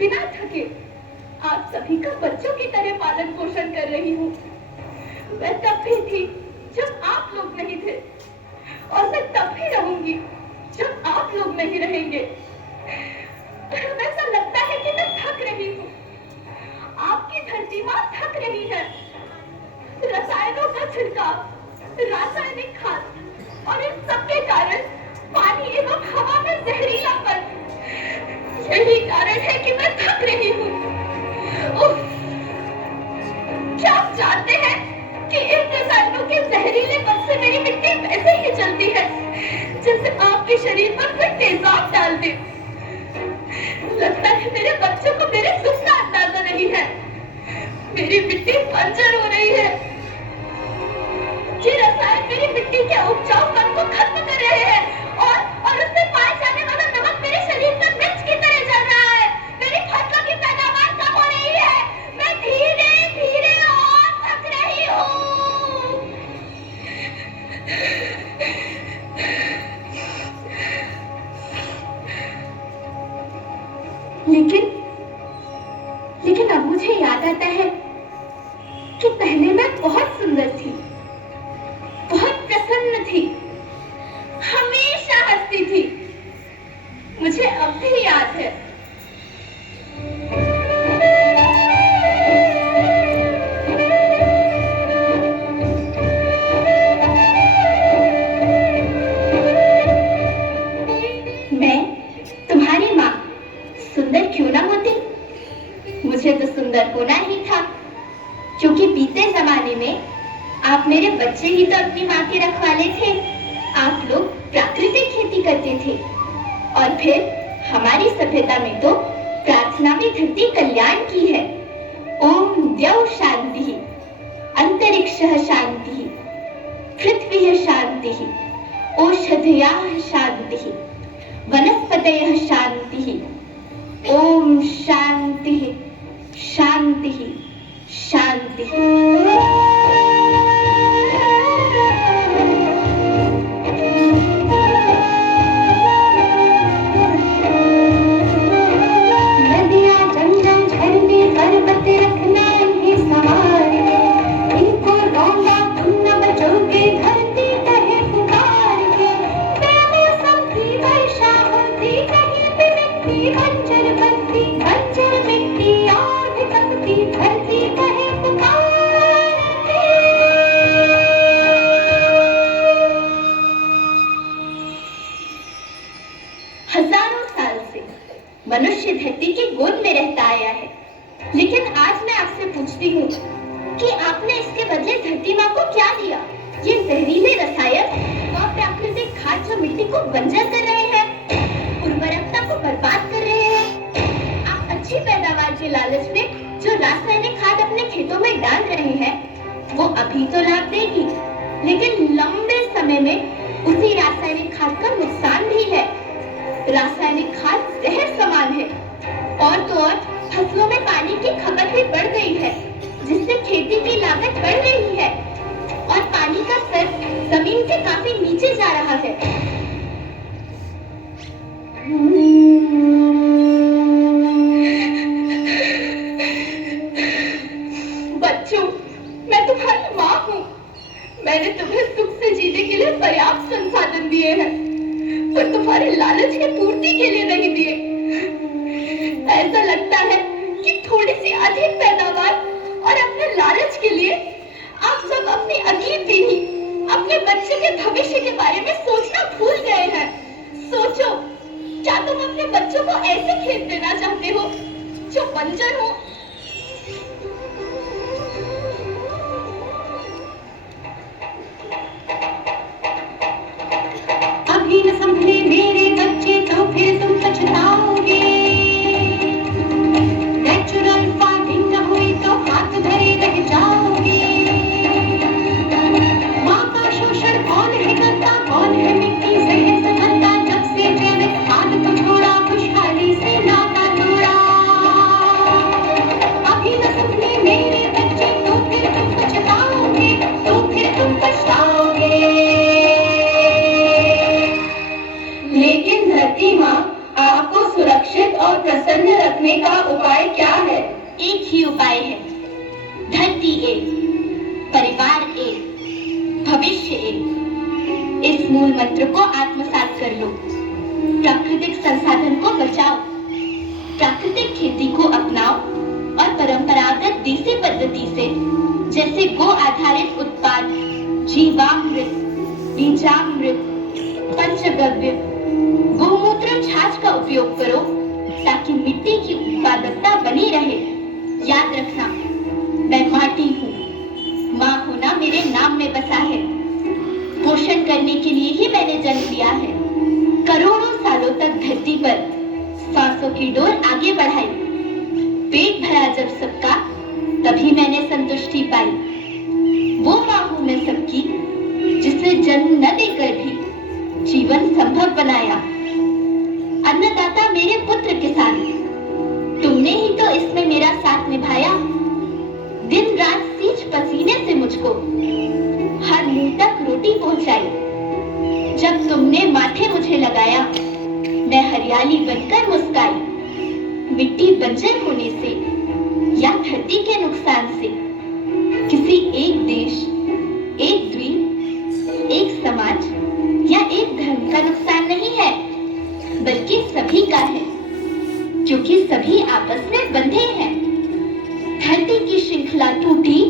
बिना थके आप सभी का बच्चों की तरह पालन पोषण कर रही हूँ। मैं तब भी थी जब आप लोग नहीं थे, और मैं तब भी रहूंगी जब आप लोग नहीं रहेंगे। ऐसा लगता है कि मैं थक रही हूँ। आपकी धरती माँ थक रही है। रसायनों का छिड़काव, रासायनिक खाद और इन सब के कारण पानी एवं हवा में जहरीलापन, यही कारण है कि मैं थक रही हूँ। क्या आप जानते हैं कि इन रसायनों के जहरीलेपन से मेरी मिट्टी वैसे ही चलती है जैसे आपके शरीर पर कोई तेजाब डाल दे। लगता है मेरे बच्चों को मेरे दुख का अंदाजा नहीं है। मेरी मिट्टी बंजर हो रही है। ये रसायन मेरी मिट्टी के उपजाऊपन को खत्म कर रहे हैं और उससे पाए जाने वाला नमक मेरे शरीर पर मिर्च की तरह जल रहा है। मेरी फसलों की पैदावार कम हो रही है। मैं धीरे धीरे और थक रही हूँ। लेकिन अब मुझे याद आता है कि पहले मैं बहुत सुंदर थी, बहुत प्रसन्न थी, हमेशा हंसती थी। मुझे अब भी याद है। मैं तुम्हारी माँ सुंदर क्यों ना होती, मुझे तो सुंदर होना ही था, क्योंकि बीते जमाने में आप मेरे बच्चे ही तो अपनी माँ के रखवाले थे। आप लोग प्राकृतिक खेती करते थे और फिर हमारी सभ्यता में तो प्रार्थना में धरती कल्याण की है। ओम द्यौ शांति, अंतरिक्षः शांति, पृथ्वी शांति, औषधयः शांति, वनस्पतयः शांति। ओम शांति शांति शांति। हजारों साल से मनुष्य धरती के गोद में रहता आया है, लेकिन आज मैं आपसे पूछती हूँ कि आपने इसके बदले धरती माँ को क्या दिया? ये जहरीले रसायन और प्राकृतिक खाद जो मिट्टी को बंजर कर रहे हैं, उर्वरकता को बर्बाद कर रहे हैं। आप अच्छी पैदावार के लालच में जो रासायनिक खाद अपने खेतों में डाल रहे हैं, वो अभी तो लाभ देगी, लेकिन लंबे समय में उसी रासायनिक खाद का नुकसान भी है। रासायनिक खाद जहर समान है, और तो और फसलों में पानी की खपत भी बढ़ गई है, जिससे खेती की लागत बढ़ रही है और पानी का स्तर जमीन के काफी नीचे जा रहा है। बच्चों, मैं तुम्हारी माँ हूँ। मैंने तुम्हें सुख से जीने के लिए पर्याप्त संसाधन दिए हैं, पर तुम्हारे लालच की पूर्ति के लिए नहीं दिए। ऐसा लगता है कि थोड़ी सी अधिक पैदावार और अपने लालच के लिए आप सब अपनी अगली पीढ़ी, अपने बच्चे के भविष्य के बारे में सोचना भूल गए हैं। सोचो, क्या तुम अपने बच्चों को ऐसे खेत देना चाहते हो जो बंजर हो? रखने का उपाय क्या है? एक ही उपाय है, धरती एक, परिवार एक, भविष्य एक। इस मूल मंत्र को आत्मसात कर लो। प्राकृतिक संसाधन को बचाओ, प्राकृतिक खेती को अपनाओ और परंपरागत देसी पद्धति से, जैसे गो आधारित उत्पाद, जीवामृत, बीजामृत, पंचगव्य, गोमूत्र, छाछ का उपयोग करो ताकि मिट्टी की उत्पादकता बनी रहे। याद रखना, मैं माटी हूँ, माँ होना मेरे नाम में बसा है। पोषण करने के लिए ही मैंने जन्म लिया है। करोड़ों सालों तक धरती पर सांसों की डोर आगे बढ़ाई। पेट भरा जब सबका, तभी मैंने संतुष्टि पाई। वो माँ हूँ मैं सबकी, जिसने जन्म न देकर भी जीवन संभव बनाया। अन्नदाता मेरे पुत्र किसान, तुमने ही तो इसमें मेरा साथ निभाया। दिन रात सींच पसीने से मुझको हर मुंह तक रोटी पहुंचाई। जब तुमने माथे मुझे लगाया, मैं हरियाली बनकर मुस्काई। मिट्टी बंजर होने से या धरती के नुकसान से किसी एक देश, एक द्वीप, एक समाज या एक धर्म का नुकसान नहीं है, बल्कि सभी का है, क्योंकि सभी आपस में बंधे हैं। धरती की श्रृंखला टूटी